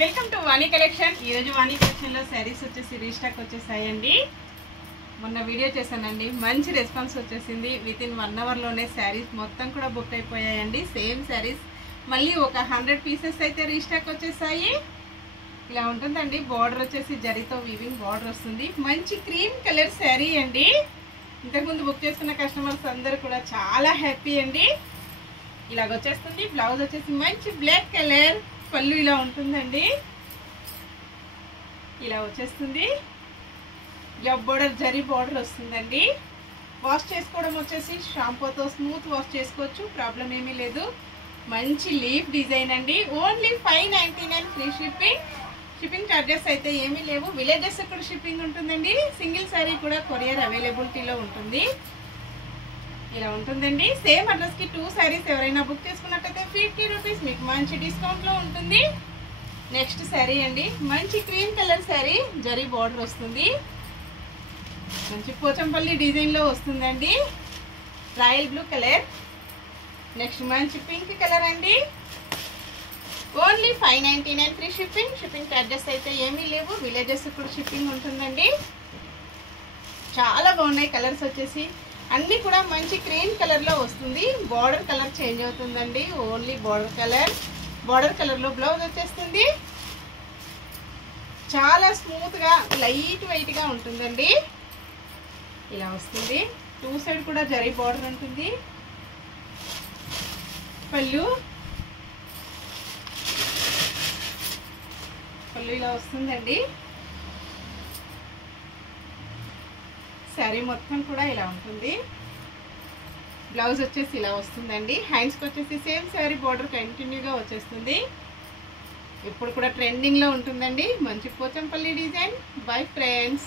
Welcome to Vani collection. ఈరోజు వాణి కలెక్షన్లో శారీస్ వచ్చేసి రీస్టాక్ వచ్చేసాయండి. మొన్న వీడియో చేశానండి, మంచి రెస్పాన్స్ వచ్చేసింది. విత్ ఇన్ 1 అవర్లోనే శారీస్ మొత్తం కూడా బుక్ అయిపోయాయండి. సేమ్ శారీస్ మళ్ళీ ఒక 100 పీసెస్ అయితే రీస్టాక్ వచ్చేసాయి. ఇలా ఉంటుందండి. బార్డర్ వచ్చేసి జరీతో వీవింగ్ బార్డర్ వస్తుంది. మంచి క్రీమ్ కలర్ శారీ అండి. ఇంతకుముందు బుక్ చేసుకున్న కస్టమర్స్ అందరూ కూడా చాలా హ్యాపీ అండి. ఇలాగ వచ్చేస్తుంది. బ్లౌజ్ వచ్చేసి మంచి బ్లాక్ కలర్, పళ్ళు ఇలా ఉంటుందండి. ఇలా వచ్చేస్తుంది. బోర్డర్ జరీ బోర్డర్ వస్తుందండి. వాష్ చేసుకోవడం వచ్చేసి షాంపూతో స్మూత్ వాష్ చేసుకోవచ్చు, ప్రాబ్లం ఏమీ లేదు. మంచి లీఫ్ డిజైన్ అండి. Only 599 free shipping. Shipping charges అయితే ఏమీ లేవు. విలేజెస్ కూడా షిప్పింగ్ ఉంటుందండి. సింగిల్ శారీ కూడా కొరియర్ అవైలబిలిటీలో ఉంటుంది. ఇలా ఉంటుందండి. సేమ్ అడ్రస్కి 2 శారీస్ ఎవరైనా బుక్ చేసుకున్నట్టయితే 50 రూపీస్ మీకు మంచి డిస్కౌంట్లో ఉంటుంది. నెక్స్ట్ శారీ అండి, మంచి cream colour sari, zari border వస్తుంది. మంచి పోచంపల్లి డిజైన్లో వస్తుందండి. Royal blue colour. నెక్స్ట్ మంచి పింక్ కలర్ అండి. Only 599 free shipping. Shipping charges అయితే ఏమీ లేవు. విలేజెస్ కూడా షిప్పింగ్ ఉంటుందండి. చాలా బాగున్నాయి కలర్స్ వచ్చేసి. అన్నీ కూడా మంచి క్రీమ్ కలర్లో వస్తుంది. బార్డర్ కలర్ చేంజ్ అవుతుందండి. Only border colour. బార్డర్ కలర్లో బ్లౌజ్ వచ్చేస్తుంది. చాలా స్మూత్గా లైట్ వెయిట్గా ఉంటుందండి. ఇలా వస్తుంది. 2 సైడ్ కూడా జరీ బార్డర్ ఉంటుంది. పళ్ళు ఇలా వస్తుందండి. శారీ మొత్తం కూడా ఇలా ఉంటుంది. బ్లౌజ్ వచ్చేసి ఇలా వస్తుందండి. హ్యాండ్స్కి వచ్చేసి సేమ్ శారీ బార్డర్ కంటిన్యూగా వచ్చేస్తుంది. ఇప్పుడు కూడా ట్రెండింగ్లో ఉంటుందండి. మంచి పోచంపల్లి డిజైన్. Bye friends.